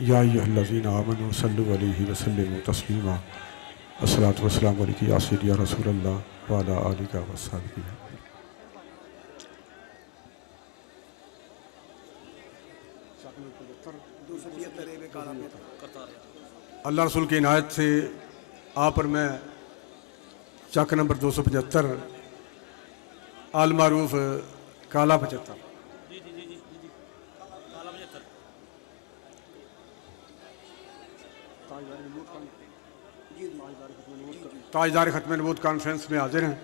या अय्युहल्लज़ीना आमनू सल्लु अलैहि व सल्लिमू तस्लीमा। अस्सलातु वस्सलामु अलैका या सय्यदी या रसूलल्लाह व अला आलिका व अस्हाबिही। अल्लाह रसूल की इनायत से आप और मैं चक नंबर 275 आल मारूफ काला 75 ताजदार ख़त्म नबूवत कॉन्फ्रेंस में हाजिर हैं।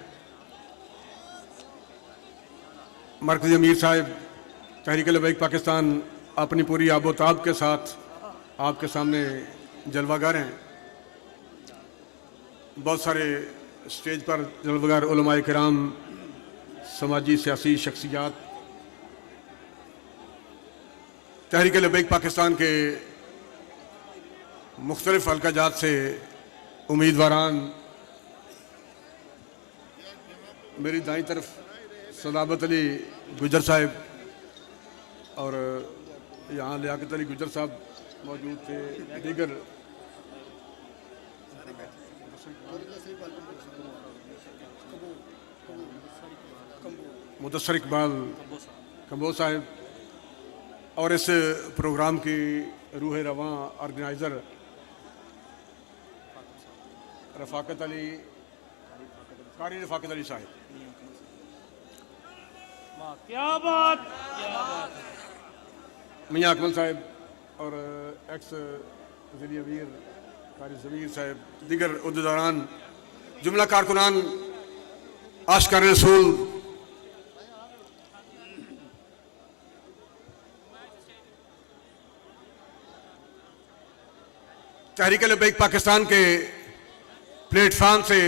मरकज़ी अमीर साहब तहरीक लबैक पाकिस्तान अपनी पूरी आबोताब के साथ आपके सामने जलवागर हैं। बहुत सारे स्टेज पर जलवागर उलमाए किराम, समाजी सियासी शख्सियात, तहरीक लबैक पाकिस्तान के मुख्तलिफ हल्काजात से उम्मीदवारान, मेरी दाईं तरफ सदाबत अली गुजर साहब और यहाँ लियाकत अली गुजर साहब मौजूद थे। दीगर मुदस्सर इकबाल कंबो साहब और इस प्रोग्राम की रूह रवां ऑर्गेनाइज़र रफ़ाकत अली कारी रफ़ाकत अली साहब। क्या बात मियाँ अकमल साहब और एक्स वज़ीर अमीर कारी ज़मीर साहब, दीगर उहदेदारान, जुमला कारकुनान आशिकान रसूल, तहरीक लबैक पाकिस्तान के प्लेटफार्म से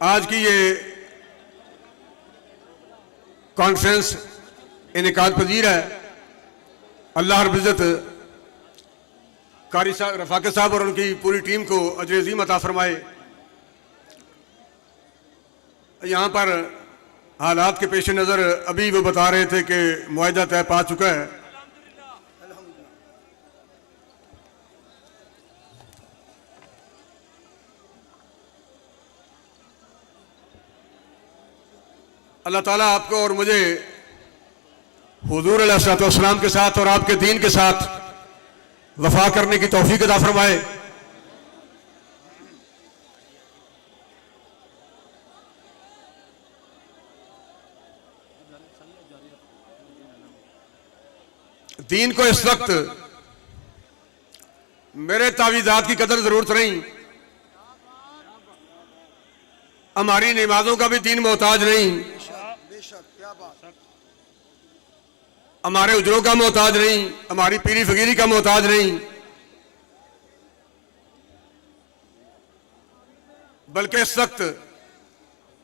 आज की ये कॉन्फ्रेंस इनेकाद पजीर है। अल्लाह रब्बुल इज़्ज़त कारी साहब, रफ़ाकत साहब और उनकी पूरी टीम को अजर अज़ीम अता फरमाए। यहाँ पर हालात के पेश नज़र अभी वो बता रहे थे कि मुआहिदा तय पा चुका है। अल्लाह ताला आपको और मुझे हुजूर अलैहिस्सलाम के साथ और आपके दीन के साथ वफा करने की तौफीक अता फरमाए। दीन को इस वक्त मेरे तावीज़ात की कदर जरूरत नहीं, हमारी नमाजों का भी दीन मोहताज नहीं, हमारे उजरों का मोहताज नहीं, हमारी पीरी फकीरी का मोहताज नहीं, बल्कि इस वक्त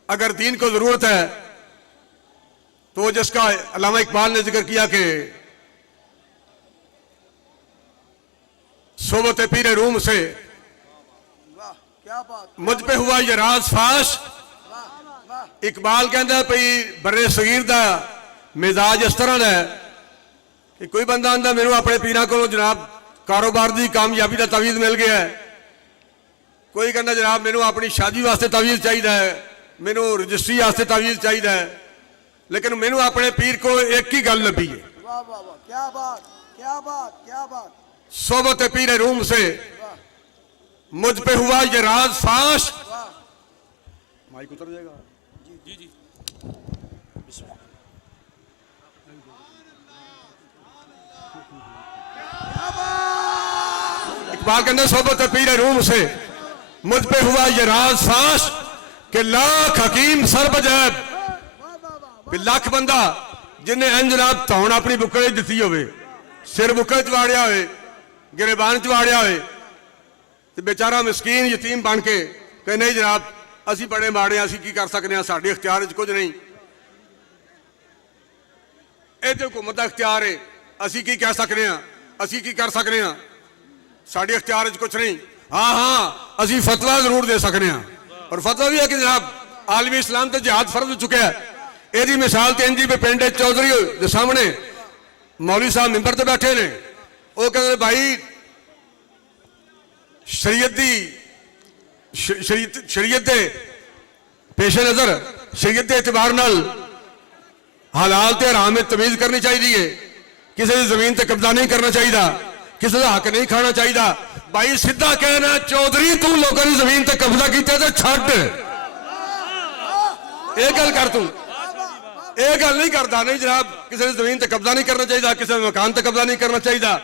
अगर दीन को जरूरत है तो जिसका अल्लामा इकबाल ने जिक्र किया कि सोबत पीरे रूम से मुझ पे हुआ ये राज फाश। इकबाल कहता भई बर्रे सगीर दा मिजाज इस तरह है कि कोई बंदा आंदा मैनू अपने पीरां को जनाब कारोबार की कामयाबी का तवीज़ मिल गया है, कोई कहता जनाब मैनू अपनी शादी वास्ते तवीज़ चाहिए है, मैनू रजिस्ट्री वास्ते तवीज़ चाहिए है, लेकिन मैनू अपने पीर को एक ही गल लभी है, क्या बात क्या बात क्या बात, सोबत पीरे रूम से मुझ पे हुआ ये राज फाश। माइक उतर जाएगा। जी जी इकबाल कहते सोबत पीरे रूम से मुझ पे हुआ ये राज फाश कि लाख हकीम सर बजैब। लाख बंदा जिन्हें एन जनाब धौन अपनी बुक्कड़े दिती होवे, सिर बुक्कड़े च वाड़िया होवे, गिरेबान च वाड़िया होवे, तो बेचारा मिसकीन यतीम बन के कहे नहीं जनाब असी बड़े माड़े, असी की कर सकते हैं, साढ़े इख्तियार कुछ नहीं, ये तो हुकूमत का इख्तियार है, असी की कह सकते हैं, असी की कर सकते हैं, साढ़े इख्तियार कुछ नहीं। हाँ हाँ असी फतवा जरूर दे सकते हैं, और फतवा भी है कि जनाब आलमी इस्लाम तो जिहाद फर्ज हो चुका है। यही मिसाल तो इंजी पे पिंड चौधरी के सामने मौलवी साहब मिंबर पर बैठे ने, ਉਹ ਕਹਿੰਦੇ ਭਾਈ ਸ਼ਰੀਅਤ ਦੇ ਪੇਸ਼ੇ ਨਜ਼ਰ ਸ਼ਰੀਅਤ ਦੇ ਇਤਬਾਰ ਨਾਲ ਹਲਾਲ ਤੇ ਹਰਾਮ ਵਿੱਚ ਤਮੀਜ਼ ਕਰਨੀ ਚਾਹੀਦੀ ਹੈ। ਕਿਸੇ ਦੀ ਜ਼ਮੀਨ ਤੇ ਕਬਜ਼ਾ ਨਹੀਂ ਕਰਨਾ ਚਾਹੀਦਾ, ਕਿਸੇ ਦਾ ਹੱਕ ਨਹੀਂ ਖਾਣਾ ਚਾਹੀਦਾ। ਭਾਈ ਸਿੱਧਾ ਕਹਿਣਾ ਚੌਧਰੀ ਤੂੰ ਲੋਕਾਂ ਦੀ ਜ਼ਮੀਨ ਤੇ ਕਬਜ਼ਾ ਕੀਤਾ ਤੇ ਛੱਡ, ਇਹ ਗੱਲ ਕਰ ਤੂੰ, ਇਹ ਗੱਲ ਨਹੀਂ ਕਰਦਾ। ਨਹੀਂ ਜਨਾਬ, ਕਿਸੇ ਦੀ ਜ਼ਮੀਨ ਤੇ ਕਬਜ਼ਾ ਨਹੀਂ ਕਰਨਾ ਚਾਹੀਦਾ, ਕਿਸੇ ਦੇ ਮਕਾਨ ਤੇ ਕਬਜ਼ਾ ਨਹੀਂ ਕਰਨਾ ਚਾਹੀਦਾ,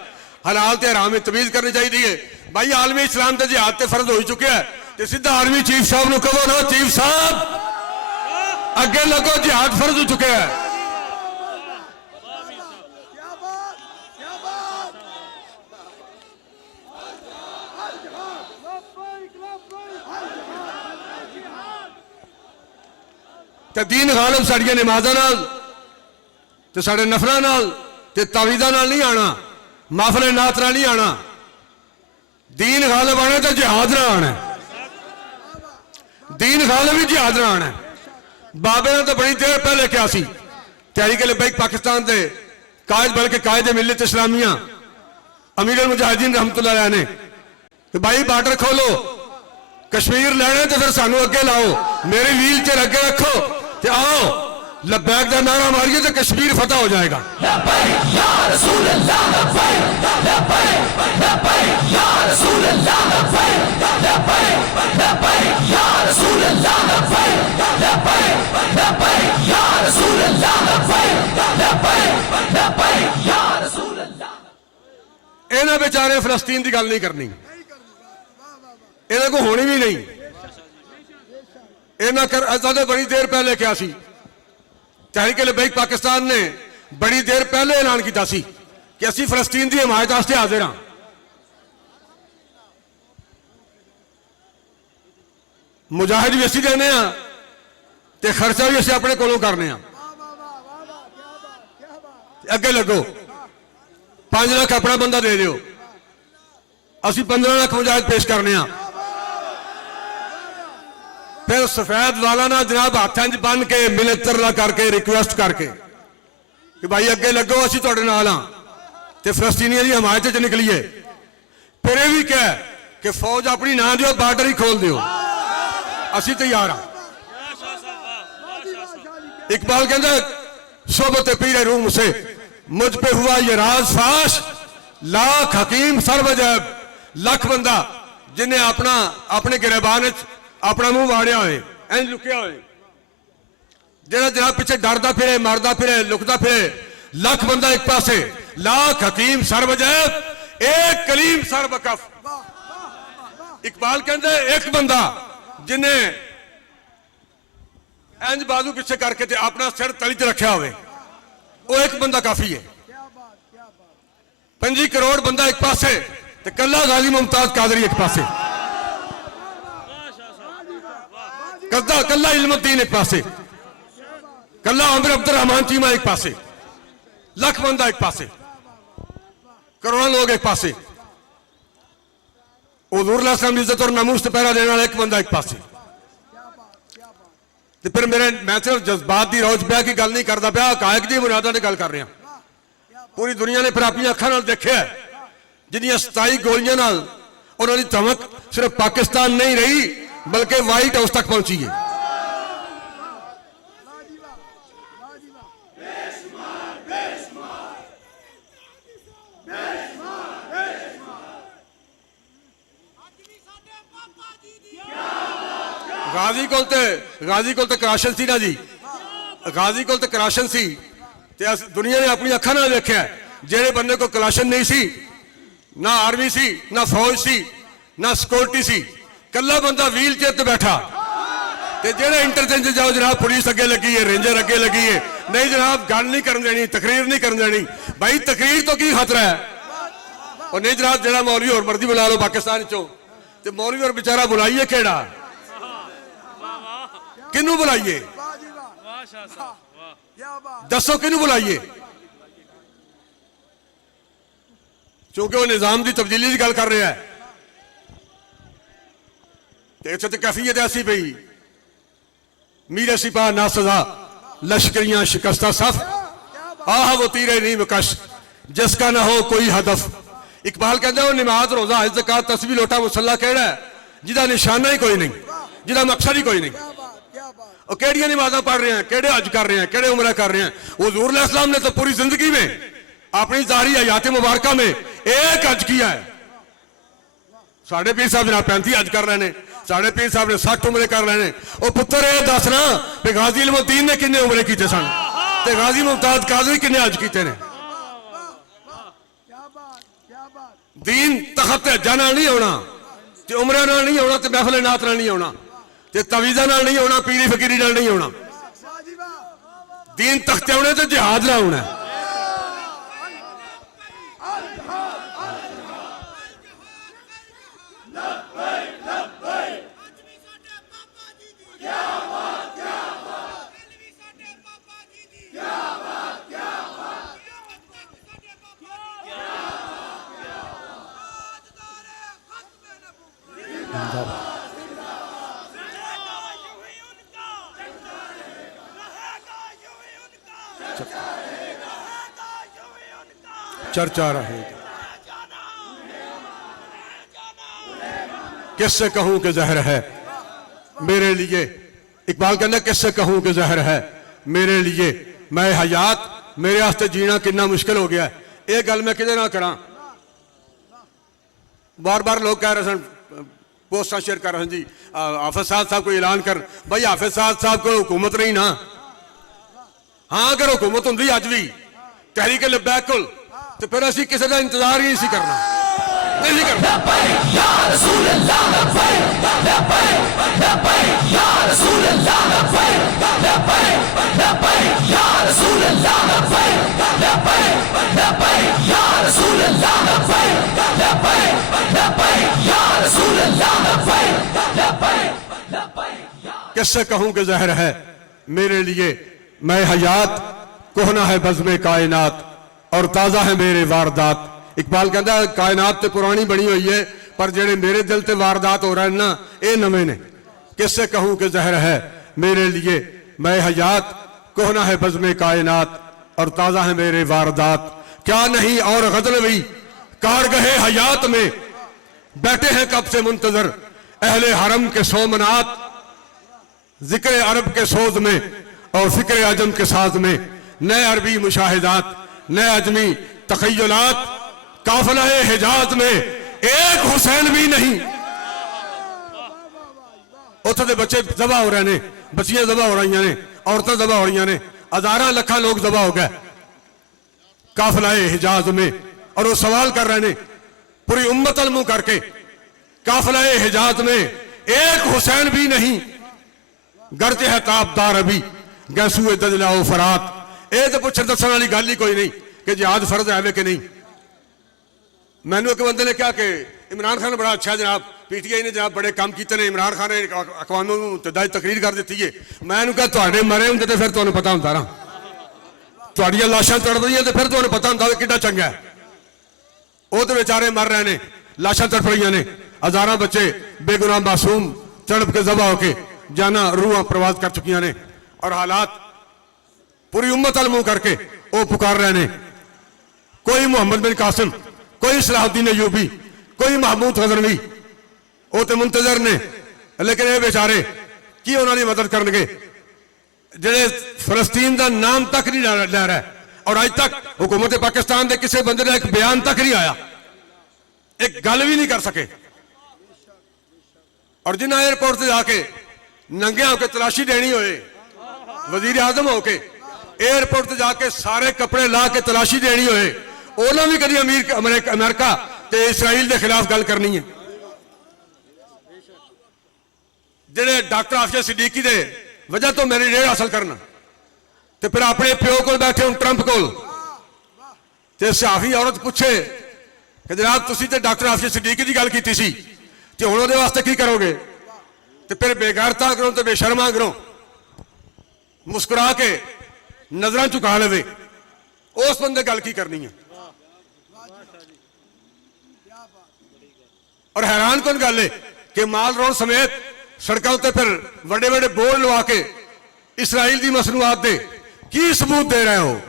ਹਲਾਲ ਤੇ ਹਰਾਮ ਵਿੱਚ ਤਮੀਜ਼ ਕਰਨੀ ਚਾਹੀਦੀ ਹੈ। ਭਾਈ ਆਲਮੀ ਇਸਲਾਮ ਤੇ ਜਿਹਾਦ ਤੇ ਫਰਜ਼ ਹੋ ਚੁੱਕਿਆ ਹੈ ਤੇ ਸਿੱਧਾ ਆਰਮੀ ਚੀਫ ਸਾਹਿਬ ਨੂੰ ਕਹੋ ਨਾ, ਚੀਫ ਸਾਹਿਬ ਅੱਗੇ ਲੱਗੋ, ਜਿਹਾਦ ਫਰਜ਼ ਹੋ ਚੁੱਕਿਆ ਹੈ। क्या बात, क्या बात। ਤੇ ਦੀਨ ਗਾਲਬ ਸਾਡੀਆਂ ਨਮਾਜ਼ਾਂ ਨਾਲ ਤੇ ਸਾਡੇ ਨਫਲਾਂ ਨਾਲ ਤੇ ਤਾਵੀਜ਼ਾਂ ਨਾਲ ਨਹੀਂ ਆਣਾ, ਮਾਫਲੇ ਨਾਤ ਨਾਲ ਨਹੀਂ ਆਣਾ। ਦੀਨ ਗਾਲਬ ਆਣਾ ਤੇ ਜਿਹਾਦ ਨਾਲ ਆਣਾ, ਦੀਨ ਗਾਲਬ ਵੀ ਜਿਹਾਦ ਨਾਲ ਆਣਾ। ਬਾਬੇ ਨੇ ਤਾਂ ਬੜੀ ਦੇਰ ਪਹਿਲੇ ਕਿਹਾ ਸੀ, तहरीक लबैक पाकिस्तान के कायद बल्कि कायद मिल्लत इस्लामिया अमीर मुजाहिदीन रहमतुल्लाह अलैह ने कि भाई बार्डर खोलो, कश्मीर लैना तो फिर सानू अगे लाओ, मेरी व्हील चेयर अगे रखो ते आओ लबैक का नारा मारिए तो कश्मीर फतह हो जाएगा। इन्हां बेचारे फलस्तीन की गल नहीं करनी, इन्हां को होनी भी नहीं। इन्हां कर बड़ी देर पहले क्या सी, तहरीक लबैक पाकिस्तान ने बड़ी देर पहले ऐलान किया सी कि असीं फलस्तीन की हिमायत वास्ते हाजिर हाँ। मुजाहिद भी असीं देने हाँ ते खर्चा भी असीं अपने कोलों करने हाँ। अगे लगो, 5 लाख अपना बंदा दे दिओ, असीं 15 लाख मुजाहिद पेश करने हाँ। फिर सफेद वाला ना जनाब हाथों च बन के मिन्नत तरला करके रिक्वेस्ट करके कि भाई अगे लगो, असीं तुहाडे नाल हां ते फलस्तीनियां दी हिमायत च निकलीए। फिर यह भी कह कि फौज अपनी ना दिओ, बार्डर ही खोल दिओ, असीं तैयार हां। इकबाल कहंदा सोबत पीरे रूम से मुझ पे हुआ ये राज फाश, लाख हकीम सर्वजैब। लख बंदा जिन्हें अपना अपने गिरबान अपना मुंह वाड़िया होए, इंज लुकिया होए, जेड़ा जनाब पिछे डरदा फिरे, मरदा फिरे, लुकदा फिरे। लख बंदा एक पासे, लाख हकीम सर्वजैब, एक कलीम सर्वकफ। इकबाल कहंदे एक बंदा जिन्हें इंज बाजू पिछे करके ते अपना सिर तली च रखा होवे, वो एक बंदा काफी है। 25 करोड़ बंदा एक पासे ते कल्ला गाजी मुमताज कादरी एक पासे, कल्ला इल्मुद्दीन एक पासे, कल्ला आमिर अब्दुल रहमान चीमा एक पासे, लख बंदा एक पासे, करोड़ों लोग एक पासे, हुजूर की इज्जत और नामूस से पहरा देने वाला एक बंदा एक पासे। तो फिर मैं सिर्फ जज्बात की रौज ब्याह की गल नहीं करता पिया, हकायक दी बुनियादां ते गल कर रहा। पूरी दुनिया ने फिर अपनी अखां नाल देखिया जिन्नियां 27 गोलियां नाल उन्हां दी धमक सिर्फ पाकिस्तान नहीं रही बल्कि व्हाइट हाउस तक पहुंची है। गाजी कोल ते कराशन सी ना जी, गाजी कोल ते कराशन सी ते दुनिया ने अपनी अखां नाल देखिया जेड़े बंदे को कलाशन नहीं सी, ना आर्मी सी, ना फौज सी, ना सिक्योरिटी सी, कल्ला बंदा व्हील चेयर ते बैठा ते जेड़े इंटेलिजेंस जाओ जनाब पुलिस अगे लगी है, रेंजर अगे लगी है, नहीं जनाब गल नहीं करन देनी, तकरीर नहीं करन देनी। भाई तकरीर तो की खतरा है, और नहीं जनाब जेड़ा मौलवी और मर्जी बुला लो पाकिस्तान चो, ते मौलवी और बेचारा बुलाइए केड़ा, किनू बुलाइए, दसो किनू बुलाइए, क्योंकि वो निजाम की तब्दीली की गल कर रहा है। इत्थे तो कैफियत ऐसी पई, मीर सिपाह ना सजा, लश्करियां शिकस्ता सफ, आह वो तीरे नीम कश, जिसका ना हो कोई हदफ, इकबाल कहता है नमाज रोजा हज ज़कात तस्बीह लोटा मुसल्ला केड़ा है जिहदा निशाना ही कोई नहीं, जिहदा मकसद ही कोई नहीं। क्या बात, क्या बात। और केड़ियां नमाज़ां पढ़ रहे हैं, केड़े हज कर रहे हैं, केड़े उमरा कर रहे हैं। हुज़ूर अलैहि सलाम ने तो पूरी जिंदगी में अपनी ज़ाहिरी हयात मुबारका में एक हज किया है। साढ़े पीर साहब जनाब 35 हज कर रहे हैं, साढ़े पीर साहब ने 60 उमरे कर रहे हैं। और पुत्र ये दसना कि गाजी इल्मुद्दीन ने किन्ने उमरे किए सन ते गाजी मुमताज कादरी किन्ने हज किए ने। क्या बात, क्या बात। दीन तखत हज्जां नाल नहीं होना ते उमरे नाल नहीं होना ते महफिल नात नाल नहीं होना ते तवीज़ां नाल नहीं होना, पीरी फकीरी नाल नहीं होना। वाह जी वाह। दीन तख्ते होने ते जिहाद ना होना। चर्चा रहेगी किससे कहूं कि जहर है मेरे लिए। इकबाल कहना किससे कहूं कि जहर है मेरे लिए। मैं हयात मेरे वास्ते जीना कितना मुश्किल हो गया है। ये गल मैं किदे नाल करा। बार बार लोग कह रहे सन, पोस्टां शेयर कर रहे हैं जी हाफिज साहब को ऐलान कर। भाई हाफिज साहब को हुकूमत नहीं ना। हाँ अगर हुकूमत होंदी अज भी तहरीक लब्बैक कोल तो फिर असीं किसी का इंतजार ही नहीं सी करना, नहीं सी करना। किससे कहूं कि जहर है मेरे लिए। मैं हयात कोहना है बज़्म कायनात और ताज़ा है मेरे वारदात। इकबाल कहता है कायनात तो पुरानी बनी हुई है पर जेड़े मेरे दिल ते वारदात हो रहे हैं ना ये नवे ने। किससे कहूं कि जहर है मेरे लिए। मैं हयात कोहना है बज़्म कायनात और ताज़ा है मेरे वारदात। क्या नहीं और गज़नवी कारगहे हयात में बैठे हैं कब से मुंतजर अहले हरम के सोमनाथ। जिक्र अरब के सोज में और फिक्र अजम के साज में नए अरबी मुशाहिदात, नए अजमी तखय्युलात। काफिला हिजाज में एक हुसैन भी नहीं। उत्थे दे बच्चे दबा हो रहे ने, बच्चियां दबा हो रही ने, औरतें दबा हो रही ने, हजारां लखां लोग दबा हो गए काफिला हिजाज में। और वो सवाल कर रहे ने पूरी उम्मत अलमू करके काफिला हिजाज में एक हुसैन भी नहीं। गर्ज है ताबदार अभी गैसूए दजलाओ फरात। ये तो पुछन दसन वाली गल ही कोई नहीं कि जिहाद फर्ज है कि नहीं। मैनू एक बंदे ने कहा कि इमरान खान बड़ा अच्छा जनाब पीटीआई ने जनाब बड़े काम किए ने, इमरान खान ने अकवाम मुत्तहिदा तकरीर कर दी है। मैंने कहा तुहाडे मरे होंदे तो फिर तुहानू पता होंदा ना, तुहाडियां लाशां तड़पदियां तो फिर तुहानू पता होंदा किड्डा चंगा है। वो तो बेचारे मर रहे ने, लाशां तड़प रही ने, हजारां बच्चे बेगुनाह मासूम तड़प के जबा होके जाना रूहां प्रवास कर चुकी ने। और हालात पूरी उम्मत अलमू करके वो पुकार रहे ने। कोई मोहम्मद बिन कासिम, कोई सलाहुद्दीन अयूबी, कोई महमूद गजनवी वो तो मुंतजर ने, लेकिन ये बेचारे की उन्होंने मदद करनगे जेड़े फलस्तीन का नाम तक नहीं लै रहा। और अज तक हुकूमत पाकिस्तान के किसी बंदे का एक बयान तक नहीं आया, एक गल भी नहीं कर सके। और जिन्हें एयरपोर्ट से जाके नंगे होके तलाशी देनी होए, वजीर आजम होके एयरपोर्ट से जाके सारे कपड़े ला के तलाशी देनी होए, उन्होंने भी कभी अमेरिका ते इसराइल के खिलाफ गल करनी है। जेडे डॉक्टर आफिया सिद्दीकी दे वजह तो मेरी रेड़ हासिल करना तो फिर अपने प्यो को बैठे हूं ट्रंप को सियासी औरत पूछे कि जनाब तुसी ते डॉक्टर आफिया सिद्दीकी की गल की सी ते हुण उहदे वास्ते की करोगे। तो फिर बेगैरता करो तो बेशर्मा करो, मुस्कुरा के नजर झुका ले, उस बंदे गल की करनी है। और हैरान कौन गल है कि माल रोड समेत सड़कों पर फिर बड़े बड़े बोर्ड लवा के इसराइल की मसनूआत दे की सबूत दे रहे हो,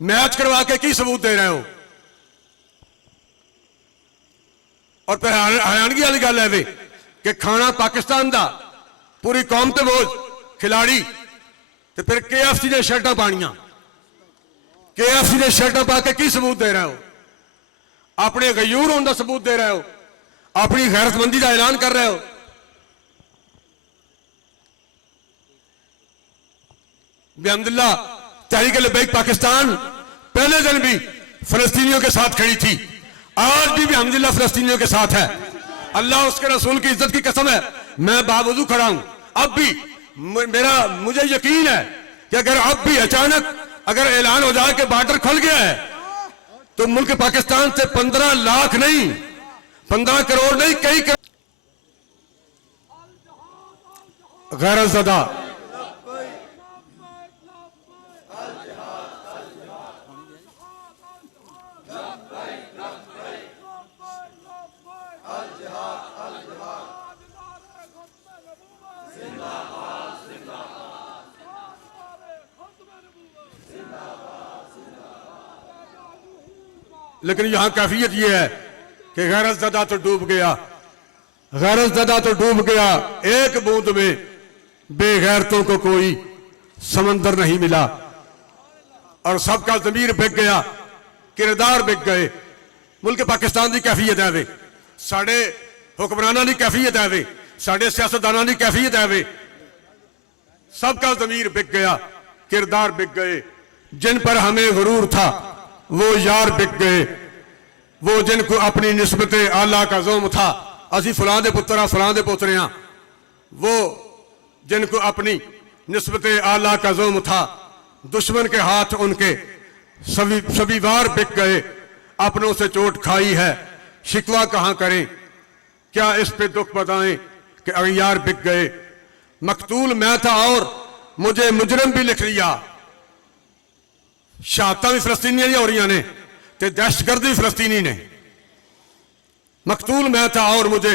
मैच करवा के की सबूत दे रहे हो। और फिर हैरानगी वाली गल है वे कि खाना पाकिस्तान का पूरी कौम ते बोझ खिलाड़ी तो फिर KFC ने शर्टा पानिया KFC ने शर्टा पा के की सबूत दे रहे हो अपने गयूर होने का सबूत दे रहे हो अपनी गैरतमंदी का ऐलान कर रहे हो बिहमदुल्लाह तहरीक लब्बैक पाकिस्तान पहले दिन भी फलस्तीनियों के साथ खड़ी थी आज भी बिहमदुल्लाह फलस्तीनियों के साथ है अल्लाह उसके रसूल की इज्जत की कसम है मैं बावजू खड़ा हूं अब भी मुझे यकीन है कि अगर अब भी अचानक अगर ऐलान हो जाए कि बॉर्डर खुल गया है तो मुल्क पाकिस्तान से 15 लाख नहीं 15 करोड़ नहीं कई गैरतज़दा लेकिन यहां कैफियत यह है कि गैरतज़दा तो डूब गया गैरतज़दा तो डूब गया एक बूंद में बेगैरतों को कोई समंदर नहीं मिला और सबका ज़मीर बिक गया किरदार बिक गए मुल्क पाकिस्तान की कैफियत है वे साढ़े हुक्मराना की कैफियत है वे साढ़े सियासतदाना की कैफियत है वे सबका ज़मीर बिक गया किरदार बिक गए जिन पर हमें गुरूर था वो यार बिक गए वो जिनको अपनी निस्बत आला का ज़ोम था असी फलां दे पुत्र हाँ फलां दे पोतरे हाँ वो जिनको अपनी निस्बत आला का ज़ोम था दुश्मन के हाथ उनके सभी वार बिक गए अपनों से चोट खाई है शिकवा कहाँ करें क्या इस पे दुख बताएं कि अगयार बिक गए मकतूल मैं था और मुझे मुजरिम भी लिख लिया शहादतां भी फलस्तीनियां दी हो रही ने ते दहशतगर्द भी फलस्तीनी ने मकतूल मैं था और मुझे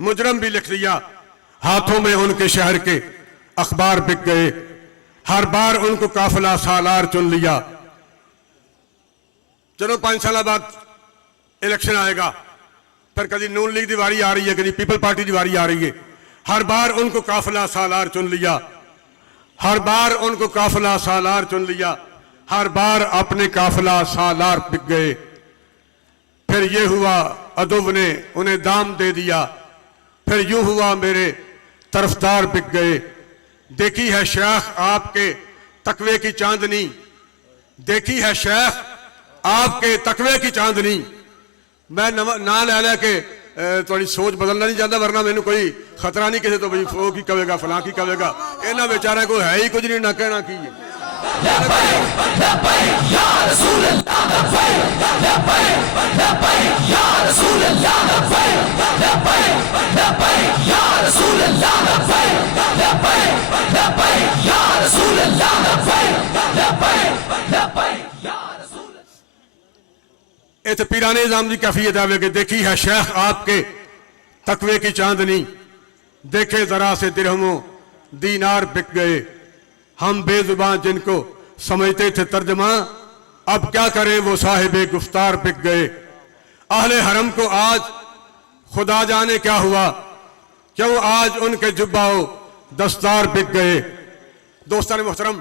मुजरम भी लिख लिया हाथों में उनके शहर के अखबार बिक गए हर बार उनको काफिला सालार चुन लिया चलो 5 साल बाद इलेक्शन आएगा फिर कभी नून लीग की वारी आ रही है कभी पीपल पार्टी की वारी आ रही है हर बार उनको काफिला सालार चुन लिया हर बार उनको काफिला सालार चुन लिया हर बार अपने काफिला सालार बिक गए फिर ये हुआ अदुब ने उन्हें दाम दे दिया फिर यूं हुआ मेरे तरफदार बिक गए देखी है शेख आपके तकवे की चांदनी देखी है शेख आपके तकवे की चांदनी मैं ना ले लेके थोड़ी सोच बदलना नहीं चाहता वरना मैंने कोई खतरा नहीं किसी तो भाई फो की कवेगा फलां की कवेगा इन्होंने बेचारा कोई है ही कुछ नहीं ना कहना की इतने पीराने निजाम की कैफियत आवे कि देखी है शेख आपके तकवे की चांदनी देखे जरा से दिरहमों दीनार बिक गए हम बेजुबान जिनको समझते थे तर्जमा अब क्या करें वो साहिबे गुफ्तार बिक गए अहले हरम को आज खुदा जाने क्या हुआ क्यों आज उनके जुब्बाओ दस्तार बिक गए दोस्तान मोहतरम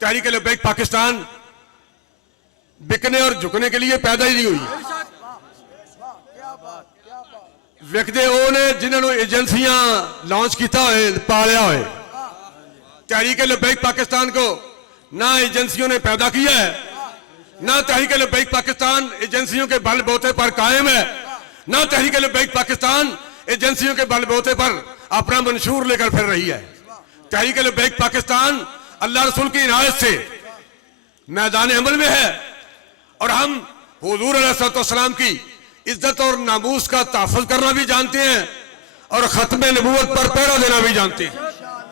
तहरीक लब्बैक पाकिस्तान बिकने और झुकने के लिए पैदा ही नहीं हुई व्यक्ति ने जिन्होंने एजेंसियां लॉन्च किया होए पालिया होए तहरीक लब्बैक पाकिस्तान को ना एजेंसियों ने पैदा किया है ना तहरीक लब्बैक पाकिस्तान एजेंसियों के बलबूते पर कायम है ना तहरीक लब्बैक पाकिस्तान एजेंसियों के बलबूते पर अपना मंशूर लेकर फिर रही है तहरीक लब्बैक पाकिस्तान अल्लाह रसूल की इनायत से मैदान अमल में है और हम हुजूर अलैहिस्सलाम की इज्जत और नामूस का तहफ़्फ़ुज़ करना भी जानते हैं और खत्म नबूवत पर पहरा देना भी जानते हैं